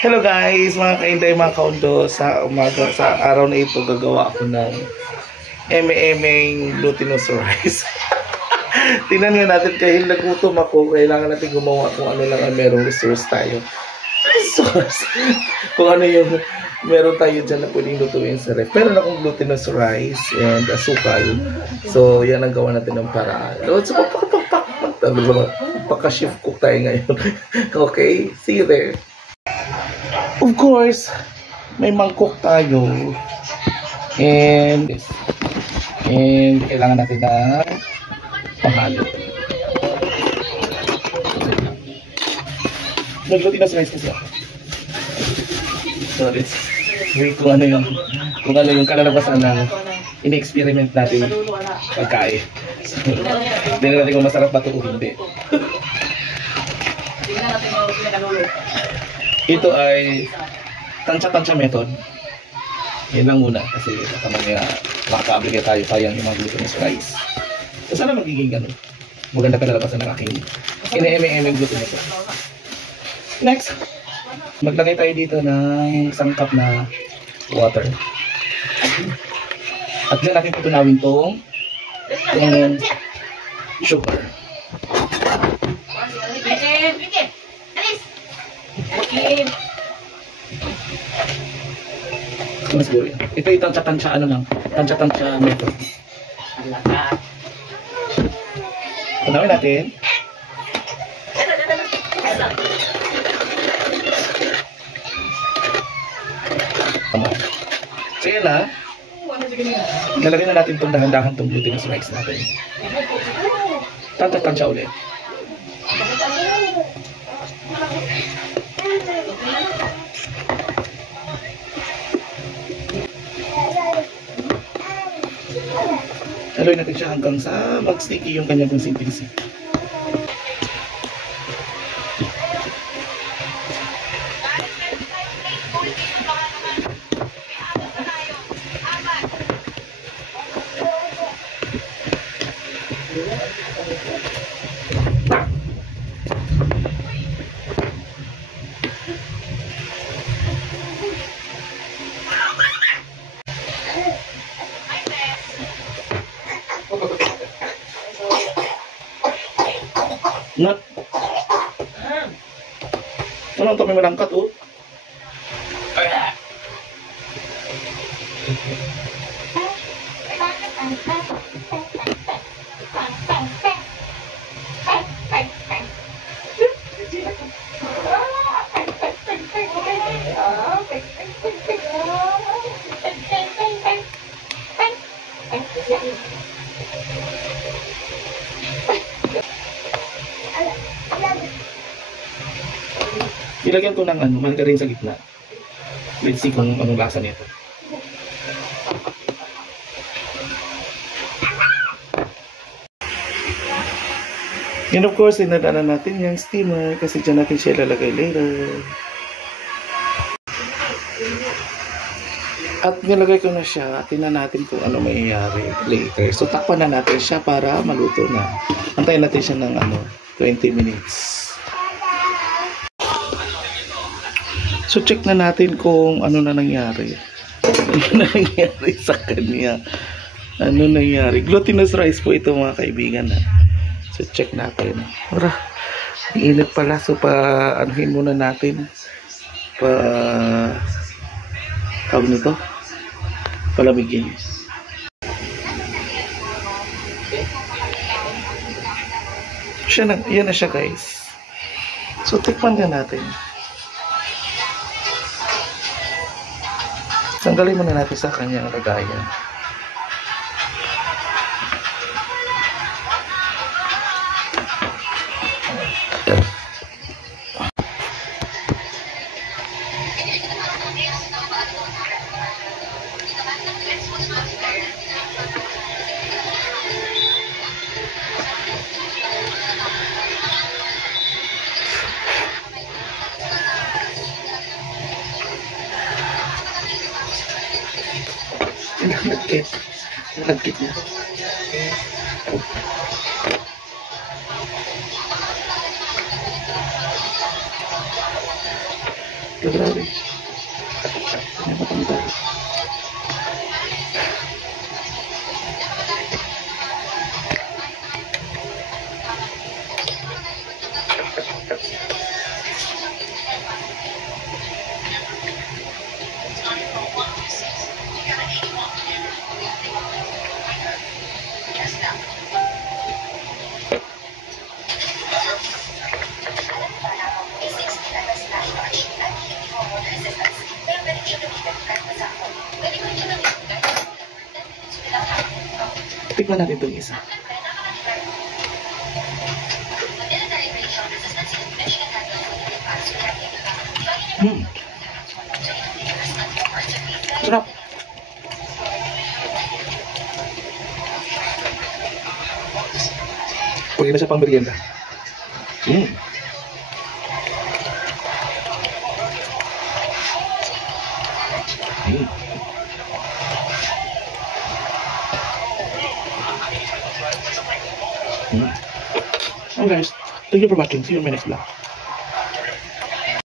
Hello guys, mga kainday, mga kaundo. Sa umaga, sa araw na ito, gagawa ako ng eme-emeng glutinous rice. Tingnan nga natin, kahit nagutom ako, kailangan natin gumawa kung ano lang ang merong resource tayo. Resource? Kung ano yung meron tayo dyan na pwedeng lutuin sa ref. Meron akong glutinous rice and asukal. So, yan ang gawa natin ng paraan. So, pagka-shift cook tayo ngayon. Okay, see you there. Of course, may mangkok tayo. And kailangan natin na panghalo. Nag-glutinous rice kasi ako. So let's wait kung ano yung kalalabasan ng in-experiment natin pagkain. So, hindi na natin kung masarap ba ito o hindi. Ito ay tansya-tansya method. Yan lang muna kasi mamaya makaka-abliga tayo sayang yung mga glutinous rice. So sana magiging maganda kalalabasan ng aking ine-eme-eme glutinous rice. Next, maglagay tayo dito ng isang cup na water. At dyan natin tutunawin itong sugar. Mas siguro yan. Ito yung tansya-tansya tansya-tansya method. Tunawin natin. So yan na. Lalagyan na natin itong dahan-dahan itong glutinous rice natin. Tansya-tansya ulit. Haluin natin siya hanggang sa mag-sticky yung kanyang consistency. Nat. Ano ito may malangkat oh. Ilagyan ko ng margarine sa gitna. Let's see kung anong lasa nito. And of course, inadaanan natin yung steamer kasi dyan natin siya ilalagay later. At nilagay ko na siya. Tingnan natin kung ano mayayari later. So takpan na natin siya para maluto na. Antayin natin siya ng 20 minutes. So check na natin kung ano na nangyari. Ano na nangyari sa kanya. Ano nangyari. Glutinous rice po ito mga kaibigan. So check natin. Ora, init pala. So anuhin muna natin. Tawag nito. Palamigin. Yan na siya guys. So tikman ka natin. Tanggalin muna natin sa kanyang lagayan. Nalagkit niya. Grabe. May matanggal. Tikman natin itong isa. Sarap. Pwede na siya pang merienda. So guys, thank you for watching. See you in my next vlog.